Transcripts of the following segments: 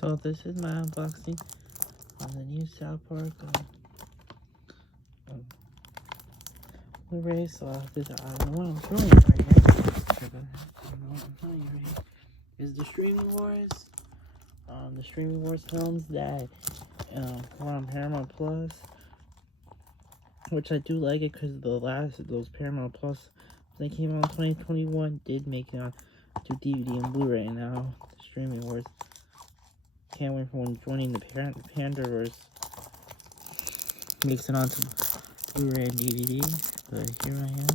So this is my unboxing on the new South Park Blu-ray. So this, I don't know what I'm showing you right now. I don't know what I'm showing you right now. Is the Streaming Wars. The Streaming Wars films that were on Paramount Plus, which I do like it because those Paramount Plus that came out in 2021 did make it on to DVD and Blu-ray. Now the Streaming Wars, can't wait for when joining the Pandaverse makes it onto Blu-ray and DVD. But here I am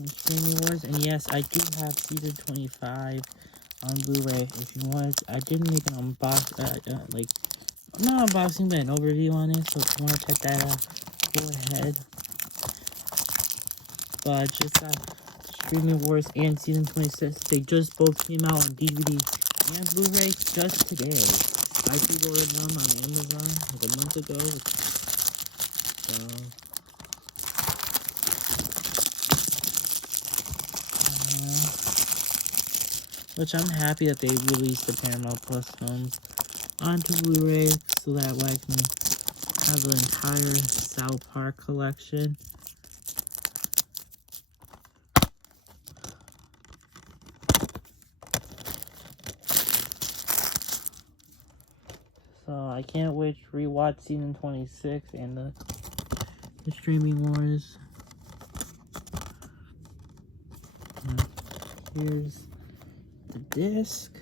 on Streaming Wars, and yes, I do have season 25 on Blu-ray. If you want, I did make an not unboxing, but an overview on it. So if you want to check that out, go ahead. But I just got Streaming Wars and season 26. They just both came out on DVD and Blu-ray just today. I pre-ordered them on Amazon like a month ago. So which I'm happy that they released the Paramount Plus films onto Blu-ray so that way I can have the entire South Park collection. So I can't wait to rewatch season 26 and the Streaming Wars. Here's the disc.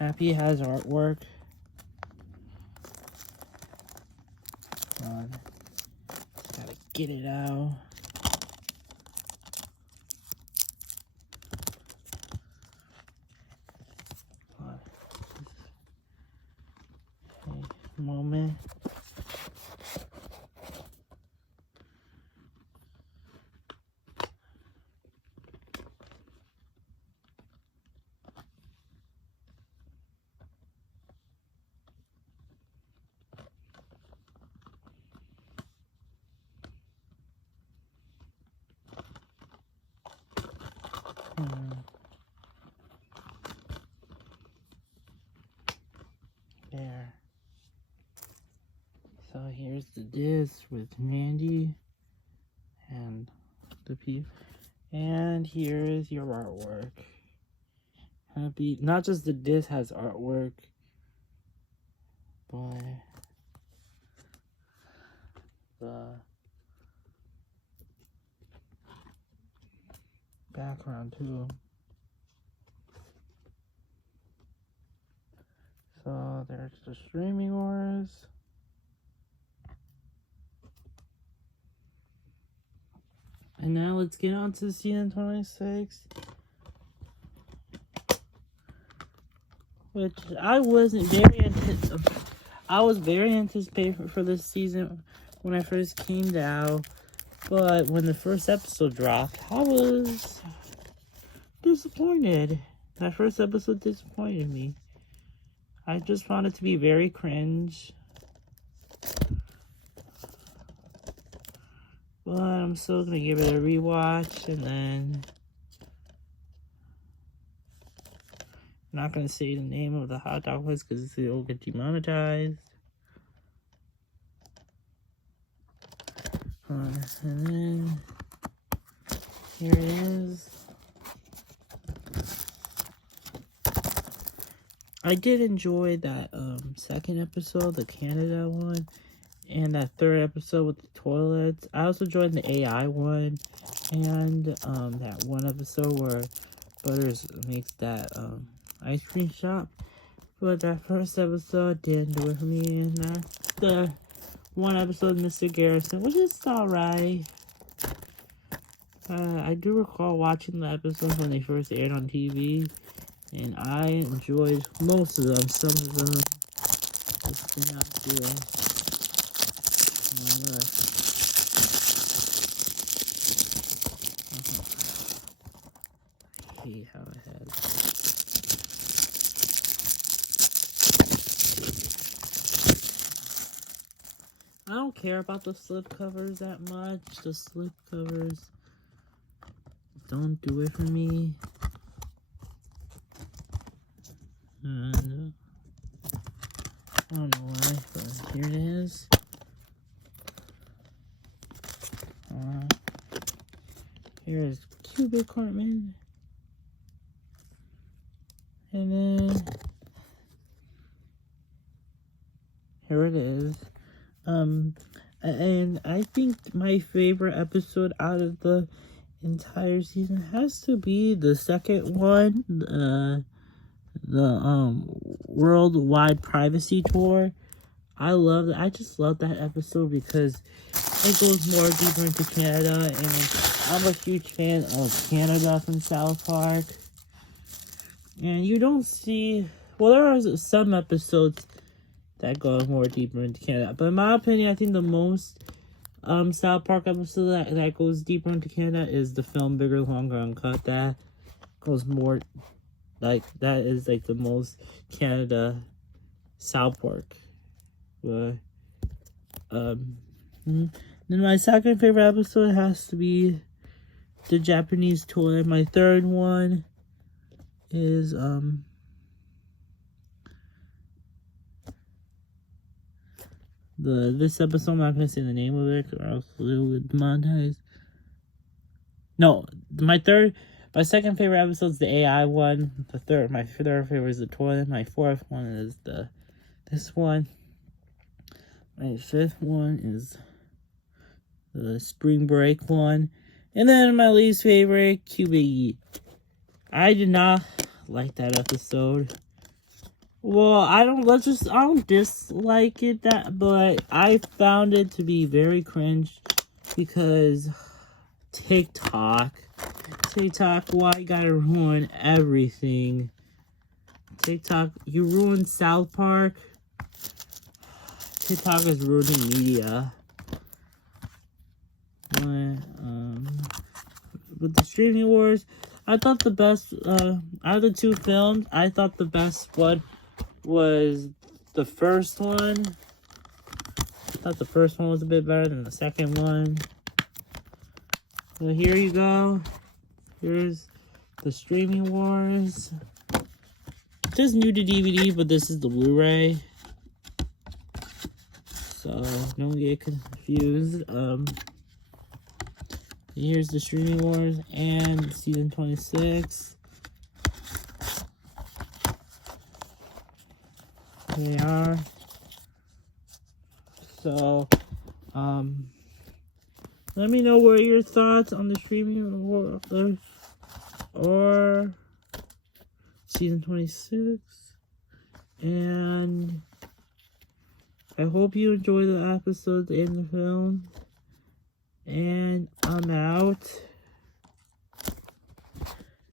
Happy has artwork. Gotta get it out. Moment. There. So here's the disc with Mandy and the P. And here is your artwork. Happy, not just the disc has artwork, but the background too. So there's the Streaming Wars. And now let's get on to season 26. Which I was very anticipated for this season when I first came out. But when the first episode dropped, I was disappointed. That first episode disappointed me. I just found it to be very cringe. But I'm still gonna give it a rewatch, and then I'm not gonna say the name of the hot dog place because it'll get demonetized. And then here it is. I did enjoy that second episode, the Canada one, and that third episode with the toilets. I also enjoyed the AI one, and that one episode where Butters makes that ice cream shop. But that first episode didn't do it for me, and that's the one episode of Mr. Garrison, which is alright. I do recall watching the episodes when they first aired on TV, and I enjoyed most of them. Some of them just did not do it. I hate how it had. I don't care about the slip covers that much. The slip covers don't do it for me. And I don't know why, but here it is. Here's Cubic Cartman. And then here it is. And I think my favorite episode out of the entire season has to be the second one, the worldwide privacy tour. I love that. I just love that episode because it goes more deeper into Canada, and I'm a huge fan of Canada from South Park. And you don't see, well, there are some episodes that go more deeper into Canada, but in my opinion, I think the most South Park episode that goes deeper into Canada is the film Bigger, Longer, Uncut. That goes more, like, that is like the most Canada South Park. But then my second favorite episode has to be the Japanese tour. My third one is this episode. I'm not gonna say the name of it or else it would demonetize. No, my second favorite episode is the AI one. My third favorite is the toilet. My fourth one is this one. My fifth one is the spring break one. And then my least favorite, QBE. I did not like that episode. Well, I don't dislike it but I found it to be very cringe because TikTok, why you gotta ruin everything? TikTok, you ruined South Park. TikTok is ruining media. With the streaming wars, I thought the best, out of the two films, I thought the best one was the first one. I thought the first one was a bit better than the second one. So here you go. Here's the streaming wars. It says new to DVD, but this is the Blu-ray. So don't get confused. Here's the streaming wars and season 26. They are. So, let me know what are your thoughts on the streaming war or season 26. And I hope you enjoy the episodes and the film. And I'm out.